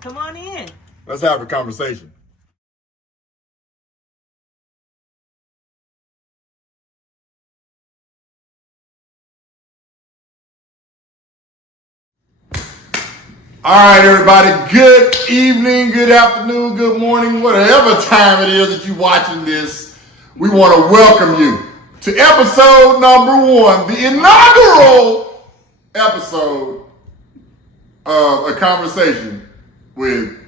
Come on in. Let's have a conversation. All right, everybody. Good evening, good afternoon, good morning, whatever time it is that you're watching this. We want to welcome you to episode number 1, the inaugural episode of A Conversation with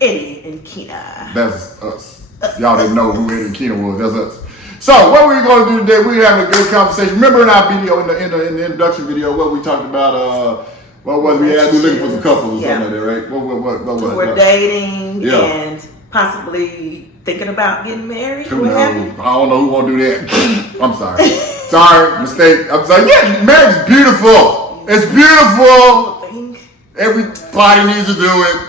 Eddie and Kina. That's us. Y'all didn't know who Eddie and Kina was. That's us. So what we're going to do today, we're having a good conversation. Remember in our video, in the introduction video, what we talked about, what was we had? We were looking for some couples or something like that, right? What we're dating and possibly thinking about getting married. I don't know who want to do that. I'm sorry. Sorry, mistake. I'm sorry. Yeah, marriage is beautiful. It's beautiful. Everybody needs to do it.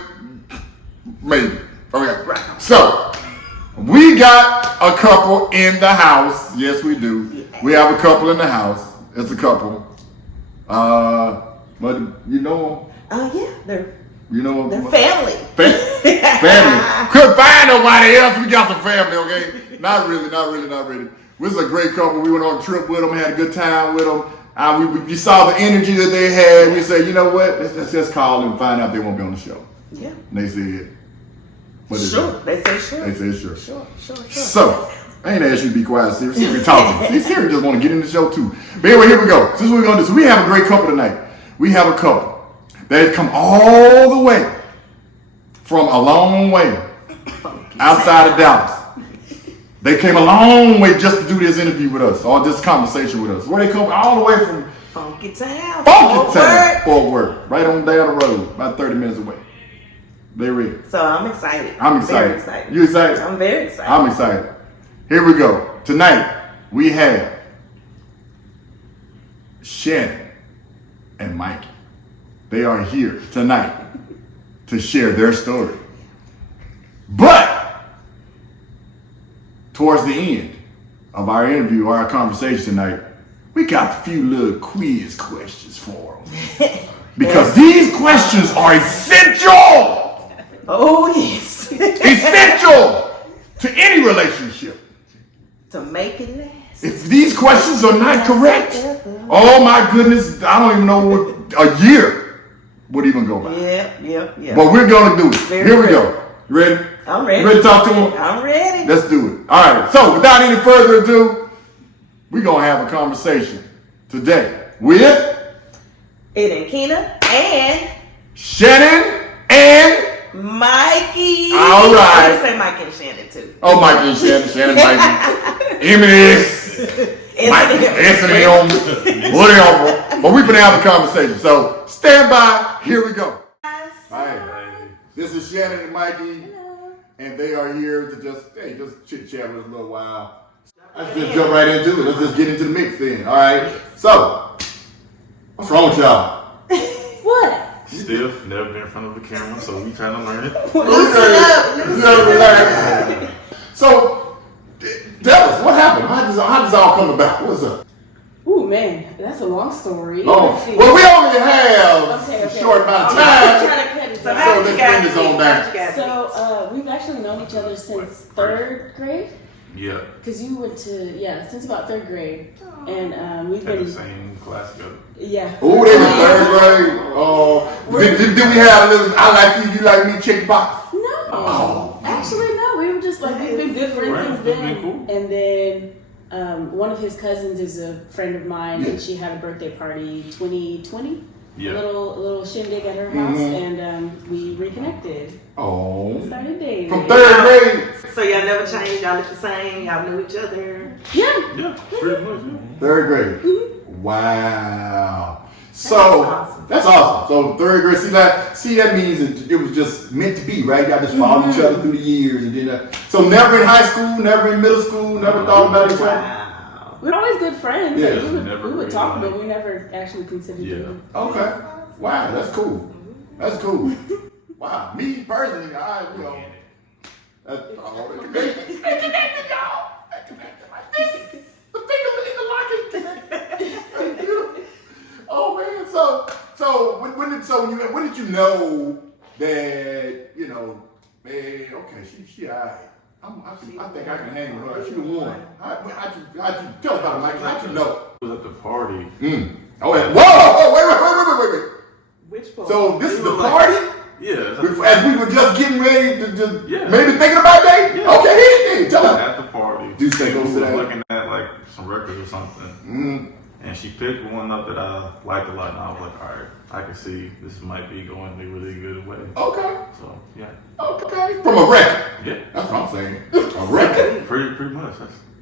Maybe. Okay. Right. So, we got a couple in the house. Yes, we do. We have a couple in the house. It's a couple. But you know them? Yeah, they're Family. family. Couldn't find nobody else. We got some family, okay? Not really. This is a great couple. We went on a trip with them, had a good time with them. We saw the energy that they had. We said, you know what? Let's just call them and find out they won't be on the show. Yeah. And they said, sure. They say sure. They say sure. Sure. So, I ain't asked you to be quiet, Siri. Siri talking. Siri just want to get in the show too. But anyway, here we go. This is what we're going to do. So we have a great couple tonight. We have a couple that has come all the way from a long way outside of Dallas. They came a long way just to do this interview with us or this conversation with us. Where they come all the way from Funky Town, Fort Worth, right on down the road, about 30 minutes away. They ready. So I'm excited. Very excited. You excited? I'm very excited. I'm excited. Here we go. Tonight we have Shannon and Mikey. They are here tonight to share their story. But towards the end of our interview, our conversation tonight, we got a few little quiz questions for them. Because these questions are essential. Oh, yes. Essential to any relationship. To make it last. If these questions are not correct, oh my goodness, I don't even know what a year would even go by. Yeah. But we're going to do it. Here we go. You ready? I'm ready. You ready to talk to them? I'm ready. Let's do it. All right. So without any further ado, we're going to have a conversation today with Ed and Kina and Shannon and Mikey. All right. I'm going to say Mikey and Shannon too. Oh, Mikey and Shannon, Mikey. M&S. S&M, whatever. But we're going to have a conversation. So stand by. Here we go. Hi. This is Shannon and Mikey. Hello. And they are here to just chit chat with us a little while. Let's just jump right into it. Let's just get into the mix then. All right. So, what's wrong with y'all? What? Stiff, never been in front of a camera, so we trying to learn it. Loosen up. So, tell us, what happened? How does this all come about? What's up? Ooh, man, that's a long story. Well, we only have a short amount of time. Trying to cut it So down. let's bring this on down. So, we've actually known each other since 3rd grade. Yeah. Because you went to, since about 3rd grade. And we've Had been... the same class together. Yeah. Oh, they were 3rd grade. Did we have a little, I like you, you like me, check box? No. Oh. Actually, no. We were just like, we've been good friends since then. Been cool. And then one of his cousins is a friend of mine, and she had a birthday party 2020. Yeah. A little shindig at her house, and we reconnected. Oh. Started dating. From 3rd grade. So y'all never changed? Y'all look the same? Y'all knew each other? Yeah. Yeah, pretty much. 3rd grade. Mm-hmm. Wow. So that's awesome. So 3rd grade. See that means it was just meant to be, right? Y'all just followed each other through the years, and then so never in high school, never in middle school, never thought about each other. Wow. We were always good friends. Yeah. Like, we would talk, but we never actually considered it. Okay. Wow, that's cool. That's cool. Wow. Me personally, that's connected, y'all. Connected like this. The finger in the lock is connected. Beautiful. Oh man. So when did you know that, you know, man, okay, she alright. I think I can hang with her. She the one. How'd you tell us about it, Mike? How'd you know? I was at the party. Oh, yeah. Whoa, wait. Which part? So this is the party? Yeah. As we were just getting ready to just Yeah. maybe thinking about that? Yeah. Okay, hit it. Tell us. At the party. Do you say go She sit was down? looking at like some records or something. And she picked one up that I liked a lot, and I was like, all right, I can see this might be going a really good way. Okay. So, yeah. Okay. From a record. Yeah. That's what I'm saying. A record. Pretty much.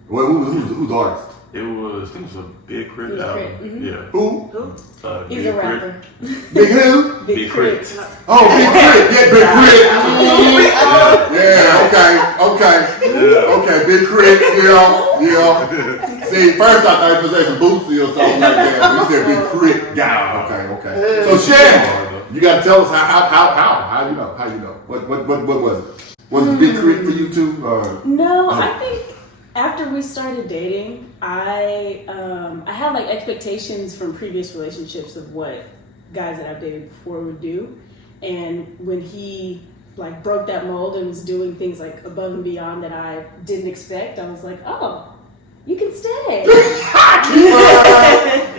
Well, who's the artist? I think it was a Big Crit Big Crit, album. Yeah. Who? He's Big a Crit. rapper. Big who? Big Crit. Oh, Big Crit. Yeah, Big Crit. Yeah, okay. Big Crit. Yeah. See, first I thought you was saying some Bootsy or something like that. We said Big Crit guy. Okay. So Shannon, you gotta tell us how you know. How you know? What was it? Was it Big Crit for you too? No, I think after we started dating, I had like expectations from previous relationships of what guys that I've dated before would do, and when he like broke that mold and was doing things like above and beyond that I didn't expect, I was like, oh, you can stay.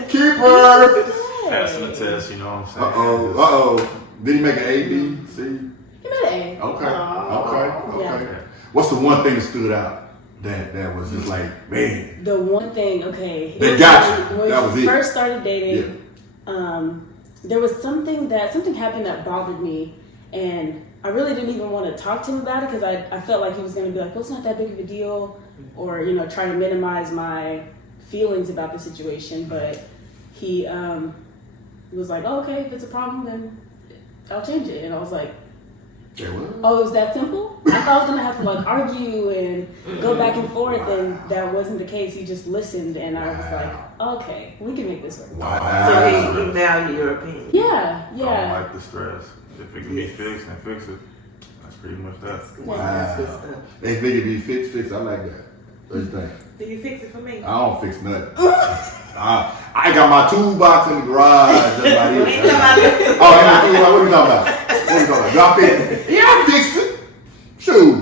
Keep her. Passing the test, you know what I'm saying? Uh-oh. Did he make an A, B, C? He made an A. Okay. What's the one thing that stood out that was just like, man? The one thing, okay. They got you. When That was we it. first started dating, there was something happened that bothered me, and I really didn't even want to talk to him about it because I felt like he was going to be like, well, it's not that big of a deal, or, you know, try to minimize my feelings about the situation. But he was like, oh, okay, if it's a problem, then I'll change it. And I was like, oh, it was that simple? I thought I was going to have to like argue and go back and forth, and that wasn't the case. He just listened, and I was like, okay, we can make this work. So he value your opinion. Yeah. I don't like the stress. If it can be fixed, then fix it. That's pretty much that. That's good stuff. If it can be fixed, I like that. What you think? Do you fix it for me? I don't fix nothing. I got my toolbox in the garage. Just like We ain't talking about that. Oh, ain't no toolbox. What are you talking about? Do I fix it? Yeah, I fixed it. Shoot.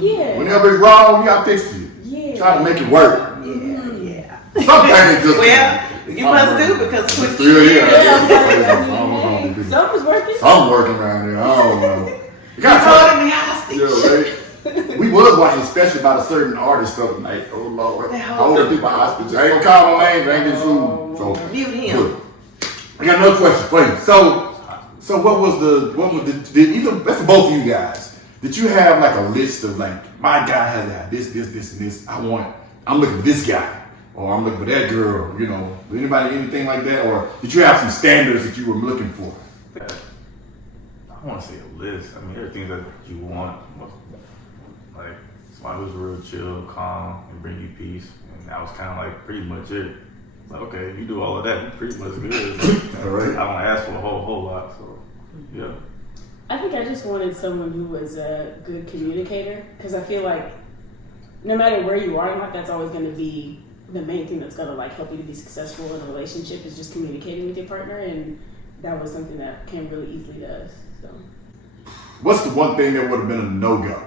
Yeah. Whenever it's wrong, yeah, I fix it. Yeah. Try to make it work. Yeah. Sometimes just Well, you must do because It's switch still here. Yeah. Something's working. Something working around there. I don't know. You You gotta holding me hostage. Yeah, right. We was watching a special about a certain artist the other night. Oh Lord, holding people hostage. I ain't gonna call no names. I ain't getting sued. So Mute him. good. I got another question for you. So what was the did either that's for both of you guys? Did you have like a list of like my guy has that this and this? I'm looking for this guy, or I'm looking for that girl. You know, anybody anything like that, or did you have some standards that you were looking for? I want to say a list. I mean, everything that you want. Like, somebody who's real chill, calm, and bring you peace. And that was kind of like pretty much it. Like, okay, if you do all of that, you pretty much good. All right. I don't ask for a whole lot, so yeah. I think I just wanted someone who was a good communicator, because I feel like no matter where you are in life, that's always going to be the main thing that's going to like help you to be successful in a relationship is just communicating with your partner, and that was something that came really easily to us. So, What's the one thing that would have been a no-go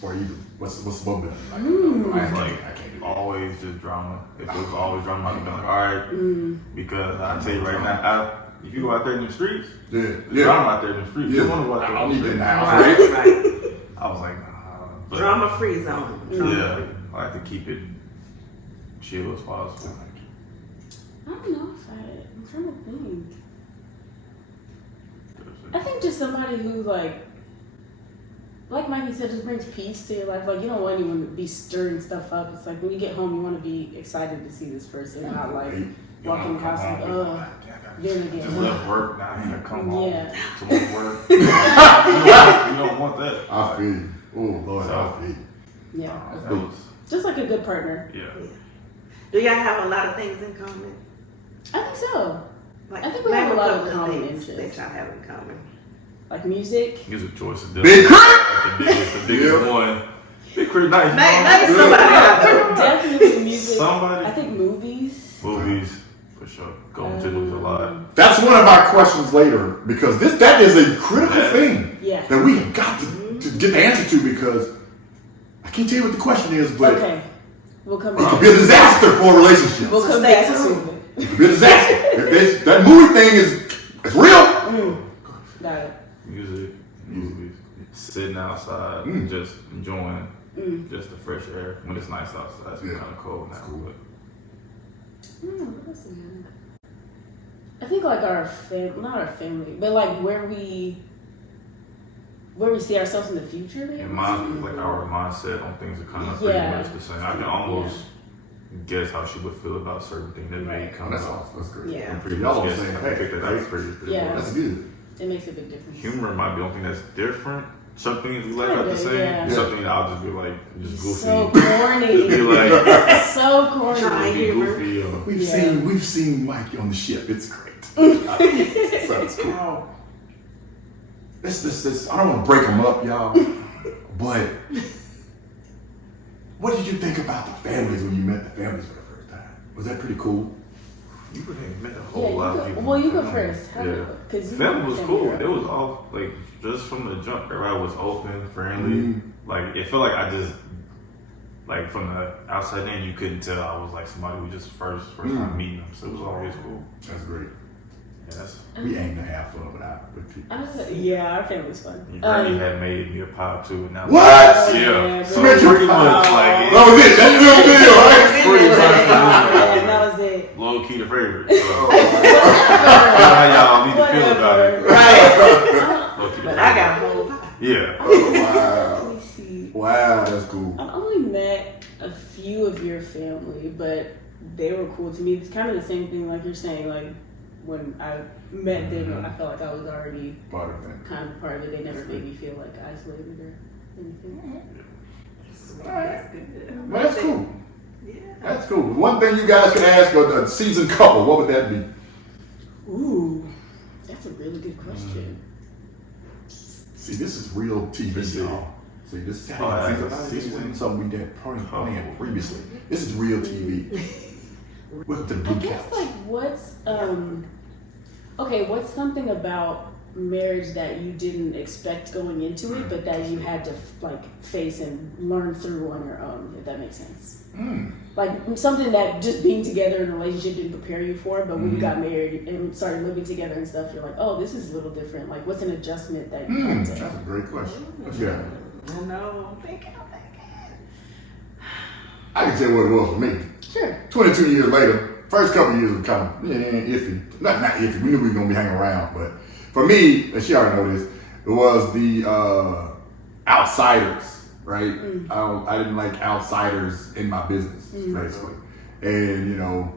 for you? What's one been like? I can't do that. Always just drama. If it was always drama, I'd be like, all right, because I tell you right now, if you go out there in the streets, there's drama out there in the streets. Yeah. You want to go out there I don't in the need streets. that now. Right. I was like, but Drama free zone. yeah, I like to keep it chill as possible. I don't know if I'm trying to think. I think just somebody who like Mikey said, just brings peace to your life. Like, you don't want anyone to be stirring stuff up. It's like when you get home, you want to be excited to see this person, not like walk in the house like, oh, then again. Just left work, now I gotta come home to more work. You don't want that. I feel you. Oh Lord, I feel you. Yeah. That was, Just like a good partner. yeah. Do y'all have a lot of things in common? I think so. Like, I think we have a lot of couple common things interests. that y'all have in common. Like music. Music choice is Big definitely the biggest one. Big Crit nice. Maybe somebody out there. Definitely music. Somebody. I think movies. Movies, for sure. Going to lose a lot. That's one of our questions later because that is a critical thing Yeah. that we have got to get the answer to because I can't tell you what the question is, but Okay. We'll come it back. could be a disaster for a relationship. We'll come stay back to tuned. it. It could be a disaster. If that movie thing is real. Got it. Music, movies, sitting outside, just enjoying just the fresh air when it's nice outside. It's kind of cold now. Cool. But What else is there? I think like not our family, but like where we see ourselves in the future. Maybe? and like our mindset on things are kind of pretty much the same. I can almost guess how she would feel about certain things that may come That's up. awesome. That's great. Yeah. I'm pretty Y'all much on the guessing. same I think page. that's pretty Yeah. That's good. It makes a big difference. Humor might be the only thing that's different. Some things we laugh at the Kinda, same. yeah. Some things I'll just be like, just goofy. So corny. Just be like, So corny. Dry be humor. goofy. Or, We've seen Mike on the ship. It's great. So it's cool. This. I don't want to break them up, y'all. But what did you think about the families when you met the families for the first time? Was that pretty cool? you would have met a Yeah, whole lot of people. well, you go first. Yeah. Because Family was cool. It was all like just from the jump. Everybody was open, friendly. Like it felt like I just like from the outside in, you couldn't tell I was like somebody who just first time meeting them. So it was always cool. That's great. Yeah, We aim to have fun with people. Yeah, our family's fun. your granny had made me a pie too, and that was What? Yeah, so Smith, pretty much like That was it. That's the real deal, right? pretty much Yeah, that was it. low key the favorite. So how y'all need to feel about it. Right. Low key the But favorite. I got a whole pie. Yeah. Oh, wow. Let me see. Wow, that's cool. I've only met a few of your family, but they were cool to me. It's kind of the same thing like you're saying, like when I met them, I felt like I was already Part of that. kind of part of it. They never made me feel like isolated or anything. That's good. Well, that's cool. Yeah. That's cool. One thing you guys could ask a seasoned couple, what would that be? Ooh, that's a really good question. See, this is real TV, y'all. See, this is Oh, yeah, this isn't something we did planned previously. This is real TV. With the I blue guess couch. like what's something about marriage that you didn't expect going into it, but that you had to like face and learn through on your own, if that makes sense. Like something that just being together in a relationship didn't prepare you for, but when you got married and started living together and stuff, you're like, oh, this is a little different. Like, what's an adjustment that you had to? That's a great question. What you got? I know. I'm thinking. I can tell you what it was for me. Sure. 22 years later, first couple of years was kind of iffy. Not iffy. We knew we were gonna be hanging around, but for me, and she already know this, it was the outsiders, right? I didn't like outsiders in my business, basically, and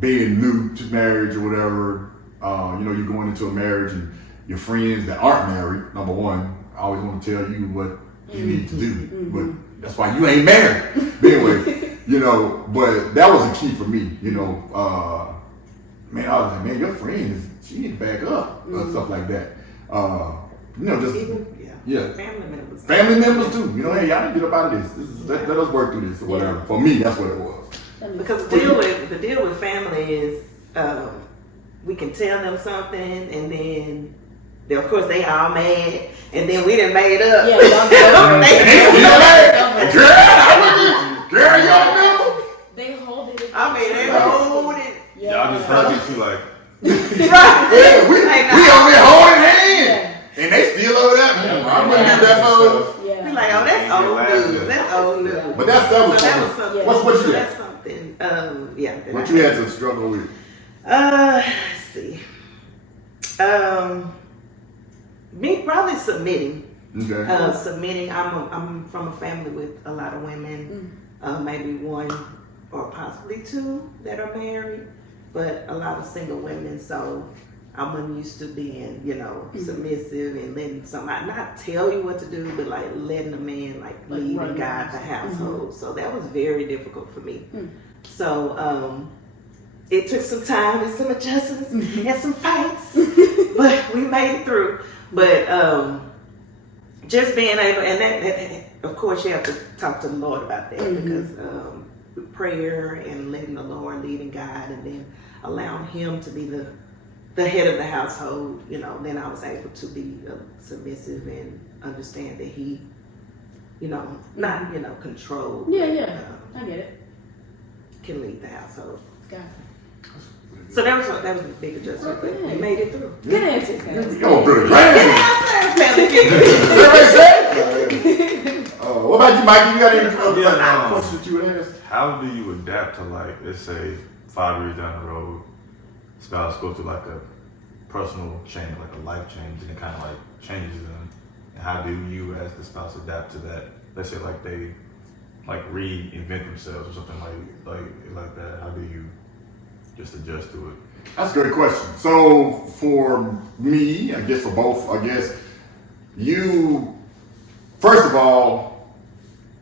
being new to marriage or whatever. You're going into a marriage and your friends that aren't married. Number one, I always want to tell you what you need to do, but that's why you ain't married. But anyway, but that was a key for me, man, I was like, man, your friend she need to back up, stuff like that. Just Even, family members. Family members too. Hey, y'all need to get up out of this. Let us work through this or whatever. For me, that's what it was. Because the deal with family is we can tell them something and then of course they all mad and then we done made up. Yeah, y'all Girl, y'all remember? They hold it. They hold it. Y'all just heard it, you like, Right. Yeah, we over there holding hands. And they still over there. I wouldn't do that for. Yeah. We like, oh, that's old news. That's old news. But that was So that was something. something. What you That's had? something. That What I- you had to struggle with? Let's see. Me probably submitting. Okay. Submitting. I'm from a family with a lot of women. Maybe one or possibly two that are married, but a lot of single women. So I'm unused to being, submissive and letting somebody not tell you what to do, but like letting a man like lead and guide the household. So that was very difficult for me. So it took some time and some adjustments and some fights, but we made it through. But just being able, and that of course you have to talk to the Lord about that because with prayer and letting the Lord lead and guide, and then allowing Him to be the head of the household, then I was able to be submissive and understand that He, not, control. Yeah, I get it. Can lead the household. Got it. So that was a big adjustment, but we made it through. Good answer, guys. Come on, through it. What about you, Mikey? You got any questions that you would ask? How do you adapt to, like, let's say 5 years down the road, spouse go through like a personal change, like a life change, and it kind of like changes them? And how do you, as the spouse, adapt to that? Let's say like they like reinvent themselves or something like that. How do you just adjust to it? That's a great question. So for me, I guess for both, you, first of all,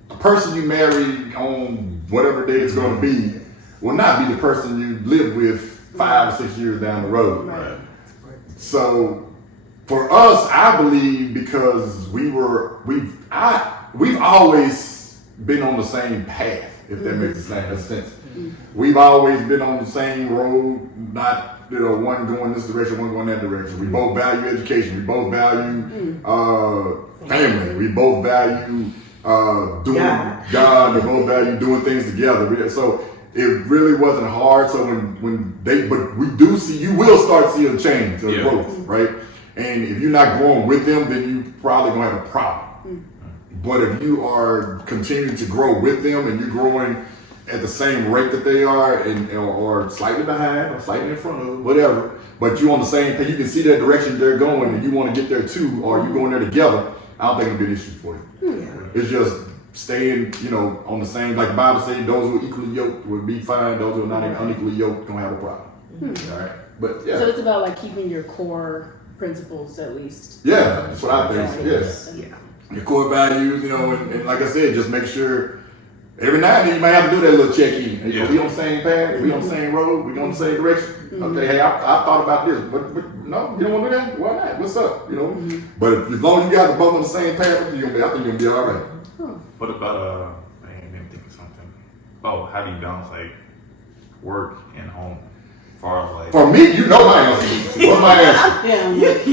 the person you marry on whatever day it's going to be will not be the person you live with 5 or 6 years down the road. Right. So for us, I believe because we've always been on the same path, if that makes sense. We've always been on the same road, not one going this direction, one going that direction. We both value education. We both value family. We both value doing God. We both value doing things together. So it really wasn't hard. So but you will start seeing change of growth, right? And if you're not growing with them, then you probably gonna have a problem. But if you are continuing to grow with them and you're growing at the same rate that they are, or slightly behind, or slightly in front of, whatever, but you're on the same page, you can see that direction they're going, and you want to get there too, or you're going there together, I don't think it'll be an issue for you. It's just staying, on the same, like the Bible says, those who are equally yoked will be fine, those who are not unequally yoked gonna have a problem. All right, but yeah. So it's about like keeping your core principles at least. Yeah, that's what I think. Values. Yeah. Your core values, and like I said, just make sure every now and then you might have to do that little check-in. Hey, we on the same path, we on the same road, we going the same direction. Okay, hey, I thought about this, but no, you don't want to do that? Why not? What's up? But as long as you guys are both on the same path, I think you're gonna be all right. What about I'm thinking something. Oh, how do you balance like work and home? As far as like For me, my answer. What's my answer?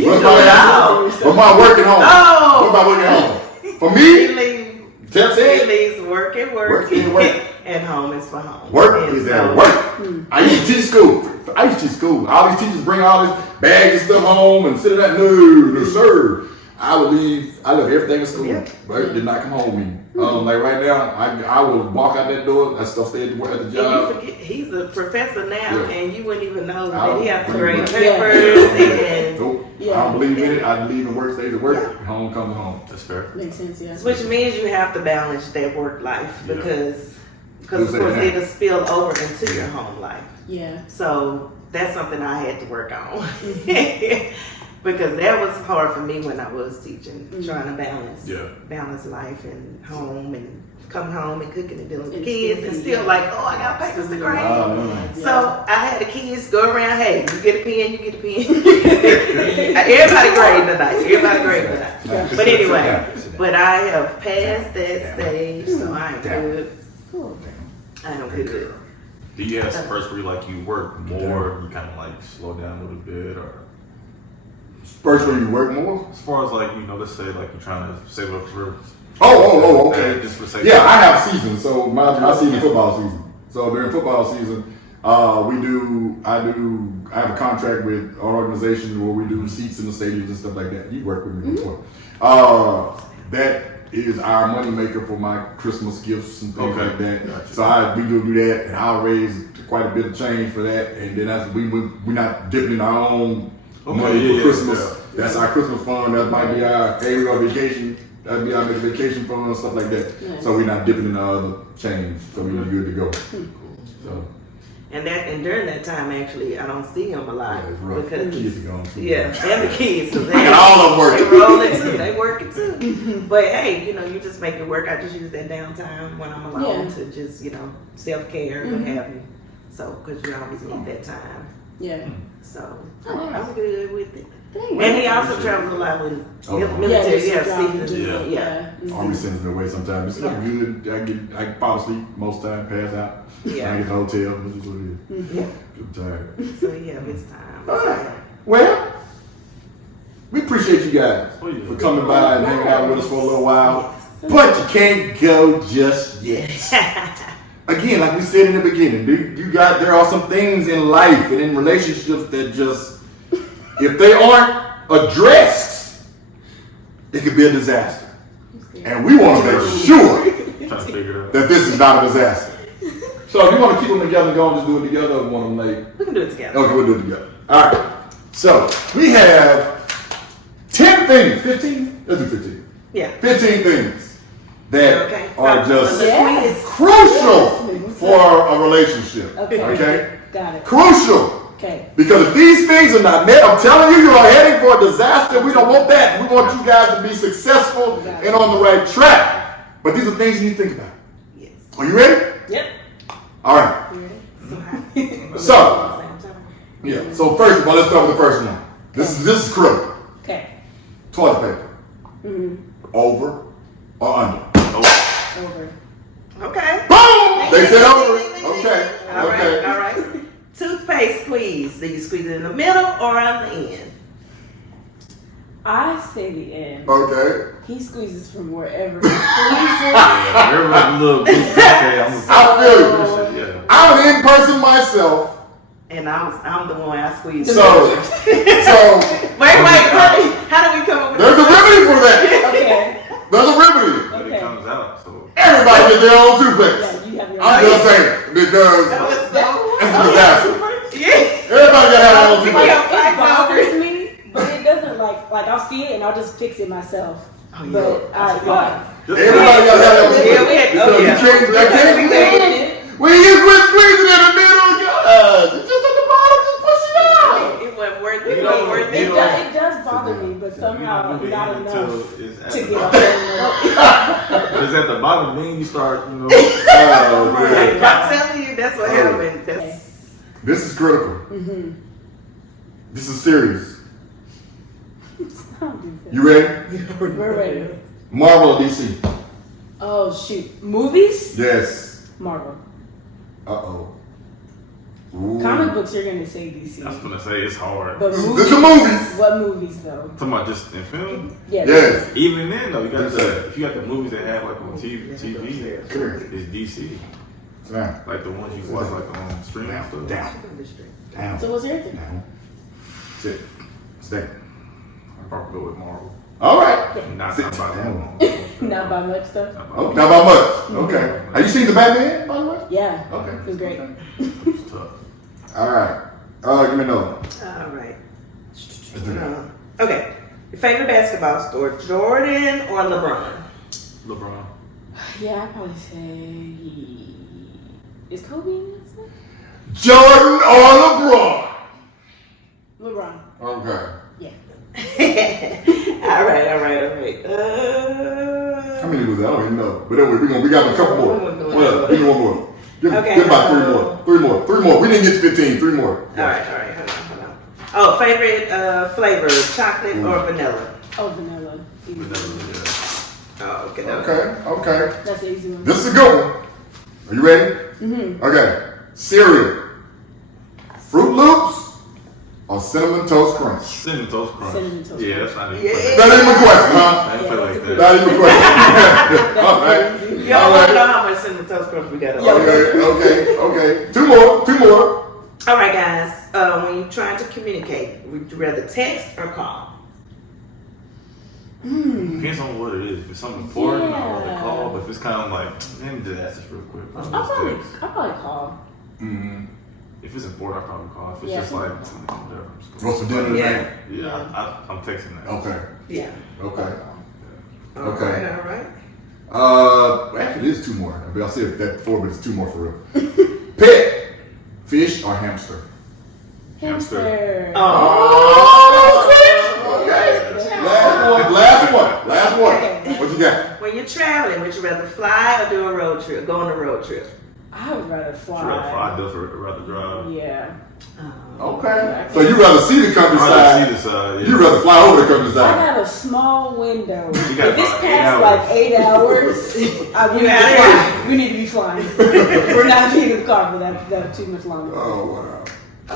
What's my answer? What's my work and home? Oh. What about work and home? For me, He leaves work and work. And home is for home. Work is at work. I used to teach school. All these teachers bring all this bags and stuff home and sit at that. No, sir. I left everything in school. But it did not come home with me. Like right now, I will walk out that door. That stuff stay at the job. And you forget, he's a professor now, and you wouldn't even know that he has to bring grade it papers. And Nope. I don't believe in it. I leave and work, stays at work. Home comes home. that's fair. Makes sense, yeah. which means you have to balance that work life because of Who's course saying it'll spill over into your home life. Yeah. So that's something I had to work on. Because that was hard for me when I was teaching, trying to balance life and home and coming home and cooking and dealing with the kids and still like, I got papers to grade. So I had the kids go around, hey, you get a pen. Everybody grade tonight. But anyway, but I have passed that stage, so I am good. Cool. I am good. Do you have first where like you work more, you kind of like slow down a little bit, or First, where you work more? as far as like let's say like you're trying to save up for okay. just for sake. Yeah, I have seasons. So my season football season. So during football season, I have a contract with our organization where we do seats in the stadiums and stuff like that. You worked with me before. That is our money maker for my Christmas gifts and things like that. Gotcha. So we do that, and I'll raise quite a bit of change for that. And then we're not dipping in our own money for Christmas. That's our Christmas fund. That might be our we go on vacation. That'd be our vacation fund and stuff like that. Nice. So we're not dipping in the other change. So we're good to go. So And during that time, actually, I don't see them a lot it's rough. because Kids are gone too. and the kids, so And all of them working. They rolling too. They working too. But hey, you just make it work. I just use that downtime when I'm alone to just self care, what have you. So because you always need that time. Yeah. So I'm good with it. And he also travels a lot with Oh. military. Yeah, Yeah. Army sends me away sometimes. It's not good. I fall asleep most time, pass out. Yeah. I get to the hotel. This is what it is. Yeah. I'm tired. So yeah, it's time. All right. Well, we appreciate you guys Oh, yeah. for coming by and hanging out with us for a little while. But you can't go just yet. Again, like we said in the beginning, there are some things in life and in relationships that just, if they aren't addressed, it could be a disaster. And we want to make sure Trying to figure it out. that this is not a disaster. So if you want to keep them together, go and just do it together, or you want them like, We can do it together. okay, we'll do it together. All right. So we have 10 things, 15? Let's do 15. Yeah. 15 things that Okay. are just Yes. crucial for a relationship. Okay. Okay? Got it. Crucial. Okay. Because if these things are not met, I'm telling you, you are heading for a disaster. We don't want that. We want you guys to be successful and on the right track. But these are things you need to think about. Yes. Are you ready? Yep. All right. So, yeah. So first of all, let's start with the first one. This is critical. Okay. Toilet paper. Over or under? Over. Okay. Boom! They said over. Okay. All right. Okay. All right. Toothpaste squeeze. Do you squeeze it in the middle or on the end? I say the end. Okay. He squeezes from wherever he pleases. Yeah, you're like a little bit. Okay, I feel you. Yeah. I'm an in-person myself. And I'm the one I squeeze. So wait. How do we come up with there's a remedy for that. Okay. There's a remedy. But it comes out, so. Everybody get their own toothpaste. Yeah, you have your I'm just saying because That was so. it's a disaster. Yeah. Everybody got to have their own We toothpaste. got It bothers five me, but it doesn't like I'll see it and I'll just fix it myself. Oh, yeah. But Everybody got to have their own Yeah, we toothpaste. had. Oh yeah. Because when you quit squeezing in the middle, guys, it's just at the bottom, just push it out. It wasn't worth it. You It know, wasn't worth you it. know- It does bother me, but somehow You not don't do it enough until it's at to the get bottom. up. But it's at the bottom, then you start, Oh, I'm man. telling you, that's what happened. That's This is critical. This is serious. You ready? We're ready. Marvel or DC? Oh shoot, movies? Yes. Marvel. Uh-oh. Comic books, you're gonna say DC. I was gonna say it's hard. But This movies? is the movies. What movies though? Talking about just in film. Yeah. Yes. Even then though, you got Yes, the sir. if you got the movies that have like on TV, Come here. it's DC. Down. Like the ones you watch like on streaming Down. stuff. Down. Down. So what's your answer? Down. Sit. Stay. I'd probably go with Marvel. All right. Not Sit by down. Not by much though. Oh, not by much. Okay. Have you seen the Batman, by the way? Yeah. Okay. It was great. It's tough. All right. Give me another one. all right. Let's do that. Okay. Your favorite basketball star, Jordan or LeBron? LeBron. Yeah, I'd probably say is Kobe in this one? Jordan or LeBron? LeBron. Okay. Yeah. all right. How many was that? I don't even know. But anyway, we got a couple more. Well, give me one more. Give Okay, about three more. We didn't get to 15. 3 more. All right. Hold on. Oh, favorite flavor, chocolate or vanilla? Oh, vanilla. Easy. Oh, okay. Okay. That's an easy one. This is a good one. Are you ready? Mm-hmm. Okay. Cereal. Fruit Loops or Cinnamon Toast Crunch? Cinnamon Toast Crunch. Cinnamon Toast Yeah, Crunch. that's not even. Yeah. That ain't my question, huh? I ain't play like that. That ain't my question. All right. Y'all want to know how much cinnamon toast crunch we got? Okay. Two more. All right, guys. When you're trying to communicate, would you rather text or call? Depends on what it is. If it's something important, I'll rather Yeah. call. But if it's kind of like, let me just ask this real quick. I'll I'll just text. probably call. Mm-hmm. If it's important, I'll probably call. If it's Yeah. just like, whatever. I'm just What's for dinner tonight? Yeah, I'm texting that. Okay. Yeah. Okay. All Okay. right. All right. Actually, there's 2 more. I mean, I'll say that before, but it's 2 more for real. Pet, fish, or hamster? Hamster. Oh. Okay. Last one. Okay. What you got? When you're traveling, would you rather fly or do a road trip? Go on a road trip. I would rather fly. I'd rather drive. Yeah. Okay. So you rather see the I'd countryside? rather see this side. Yeah. You rather fly over the I countryside? have a small window. If got it's about past 8 like 8 hours, we need to be flying. We're not being in the car for that too much longer. Oh wow.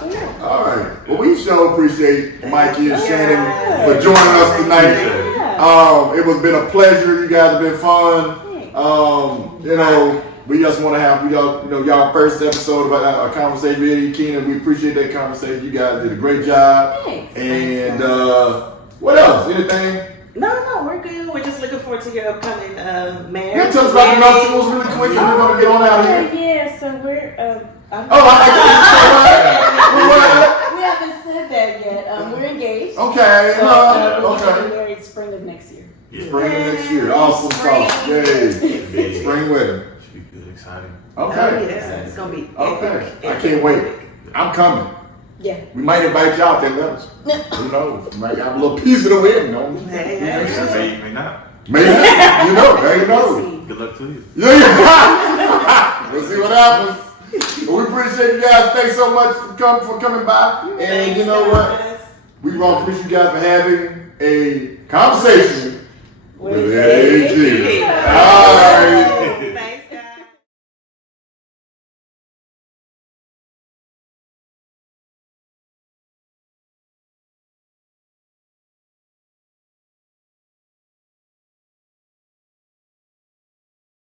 Yeah. All right. Well, we sure appreciate Mikey and Shannon Yeah. for joining us tonight. Yeah. It has been a pleasure. You guys have been fun. Thanks. We just want to have y'all first episode of a conversation with Kina. We appreciate that conversation. You guys did a great job. Thanks. And what else? Anything? No, we're good. We're just looking forward to your upcoming marriage. Yeah, tell us about the nuptials really quick, and we're gonna get on out of here. Yeah, so we're we haven't said that yet. We're engaged. Okay. We'll Okay. be married spring of next year. Yeah. Spring of next year. Awesome sauce. Yay. Spring wedding. Should be good, exciting. Okay. Oh, yeah. It's gonna be Okay. epic. I can't wait. I'm coming. Yeah. We might invite y'all to levels. Who knows? We might have a little piece of the wedding, you know? Hey, May not. Maybe. You know, there you know. Good luck to you. Yeah. We'll see what happens. But we appreciate you guys. Thanks so much for coming by. And you know what? We want to appreciate you guys for having a conversation with AG.